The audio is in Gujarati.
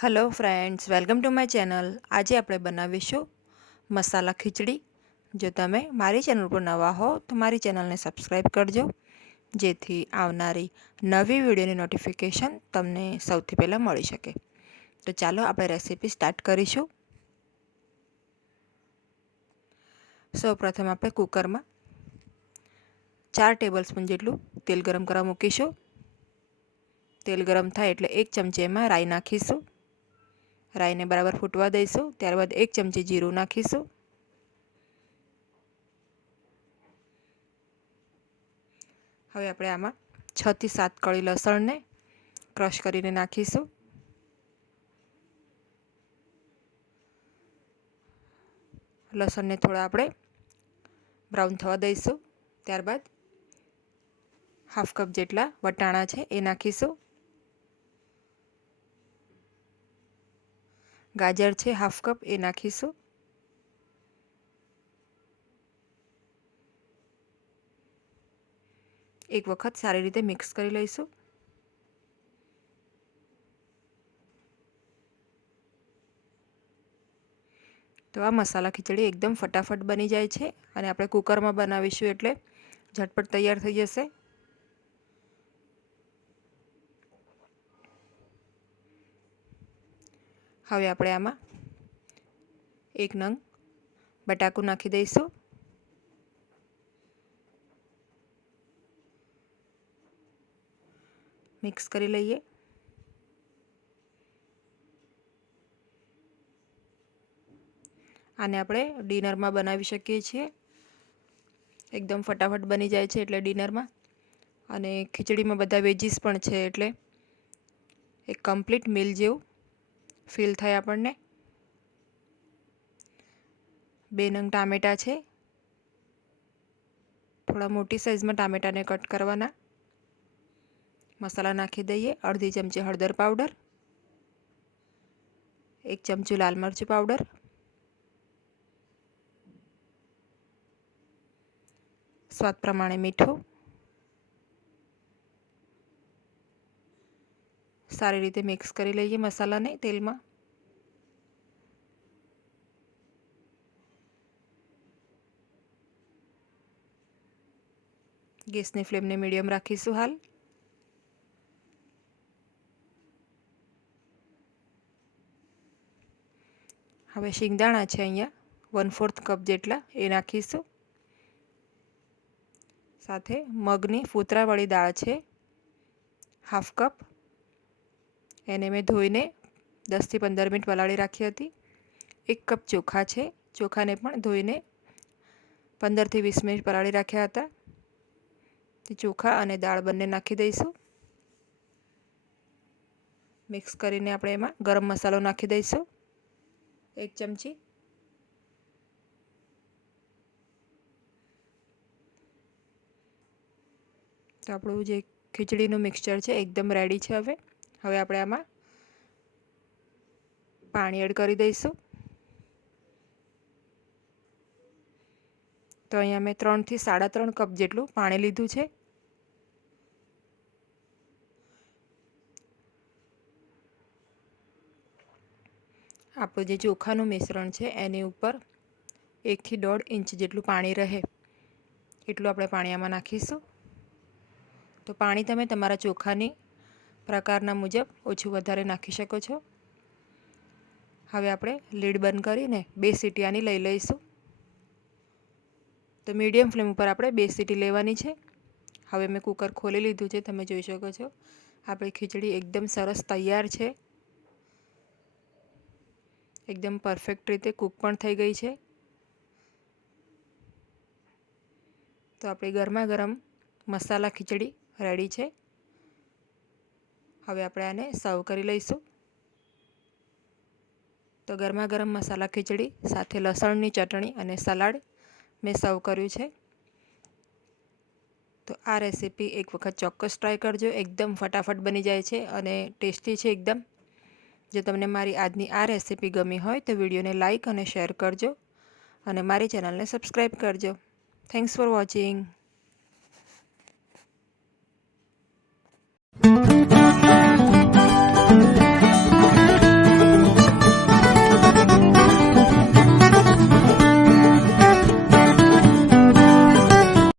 Hello friends welcome to my channel આજે આપણે બનાવીશું મસાલા ખીચડી. જો તમે મારી ચેનલ પર નવા હો, તો મારી ચેનલને સબસ્ક્રાઈબ કરજો. જેથી આવનારી નવી વિડીયોની નોટિફિકેશન તમને સૌથી પહેલાં મળી શકે. તો ચાલો આપણે રેસીપી સ્ટાર્ટ કરીશું. સૌ પ્રથમ આપણે કુકરમાં ચાર ટેબલસ્પૂન જેટલું તેલ ગરમ કરવા મૂકીશું. તેલ ગરમ થાય એટલે એક ચમચી એમાં રાઈ નાખીશું. રાઈને બરાબર ફૂટવા દઈશું. ત્યારબાદ એક ચમચી જીરું નાખીશું. હવે આપણે આમાં છથી સાત કળી લસણને ક્રશ કરીને નાખીશું. લસણને થોડા આપણે બ્રાઉન થવા દઈશું. ત્યારબાદ હાફ કપ જેટલા વટાણા છે એ નાખીશું. ગાજર છે હાફ કપ એ નાખીશું. એક વખત સારી રીતે મિક્સ કરી લઈશું. તો આ મસાલા ખીચડી એકદમ ફટાફટ બની જાય છે અને આપણે કુકરમાં બનાવીશું એટલે ઝટપટ તૈયાર થઈ જશે. હવે આપણે આમાં એક નંગ બટાકું નાખી દઈશું. મિક્સ કરી લઈએ. આને આપણે ડિનરમાં બનાવી શકીએ છીએ. એકદમ ફટાફટ બની જાય છે એટલે ડિનરમાં. અને ખીચડીમાં બધા વેજીસ પણ છે એટલે એક કમ્પ્લીટ મિલ જેવું. ફીલ થાય આપણને. બે નંગ ટામેટાં છે. થોડા મોટી સાઇઝમાં ટામેટાને કટ કરવાના. મસાલા નાખી દઈએ. અડધી ચમચી હળદર પાવડર. એક ચમચી લાલ મરચું પાવડર. સ્વાદ પ્રમાણે મીઠું. સારી રીતે મિક્સ કરી લઈએ મસાલાને તેલમાં. ગેસની ફ્લેમને મીડિયમ રાખીશું હાલ. હવે શિંગદાણા છે અહીંયા વન ફોર્થ કપ જેટલા એ નાખીશું. સાથે મગની ફૂતરાવાળી દાળ છે હાફ કપ એને મેં ધોઈને દસથી પંદર મિનિટ પલાળી રાખી હતી. એક કપ ચોખા છે. ચોખાને પણ ધોઈને પંદરથી વીસ મિનિટ પલાળી રાખ્યા હતા. તે ચોખા અને દાળ બંને નાખી દઈશું. મિક્સ કરીને આપણે એમાં ગરમ મસાલો નાખી દઈશું. એક ચમચી. તો આપણું જે ખીચડીનું મિક્સચર છે, એકદમ રેડી છે હવે. હવે આપણે આમાં પાણી એડ કરી દઈશું. તો અહીંયા મેં ત્રણથી સાડા ત્રણ કપ જેટલું પાણી લીધું છે. આપણું જે ચોખાનું મિશ્રણ છે એની ઉપર એકથી દોઢ ઇંચ જેટલું પાણી રહે. એટલું આપણે પાણી આમાં નાખીશું. તો પાણી તમે તમારા ચોખાની પ્રકારના મુજબ ઓછું વધારે નાખી શકો છો. હવે આપણે લીડ બંધ કરીને બે સીટી આની લઈ લઈશું. તો મીડિયમ ફ્લેમ ઉપર આપણે બે સીટી લેવાની છે. હવે મેં કુકર ખોલી લીધું છે, તમે જોઈ શકો છો. આપણી ખીચડી એકદમ સરસ તૈયાર છે. એકદમ પરફેક્ટ રીતે કૂક પણ થઈ ગઈ છે. તો આપણી ગરમા ગરમ મસાલા ખીચડી રેડી છે. હવે આપણે આને સર્વ કરી લઈશું. તો ગરમા ગરમ મસાલા ખીચડી, સાથે લસણની ચટણી અને સલાડ મેં સર્વ કર્યું છે. તો આ રેસીપી એક વખત ચોક્કસ ટ્રાય કરજો. એકદમ ફટાફટ બની જાય છે અને ટેસ્ટી છે એકદમ. જો તમને મારી આજની આ રેસીપી ગમી હોય તો વિડીયોને લાઇક અને શેર કરજો અને મારી ચેનલને સબસ્ક્રાઈબ કરજો. Thanks for watching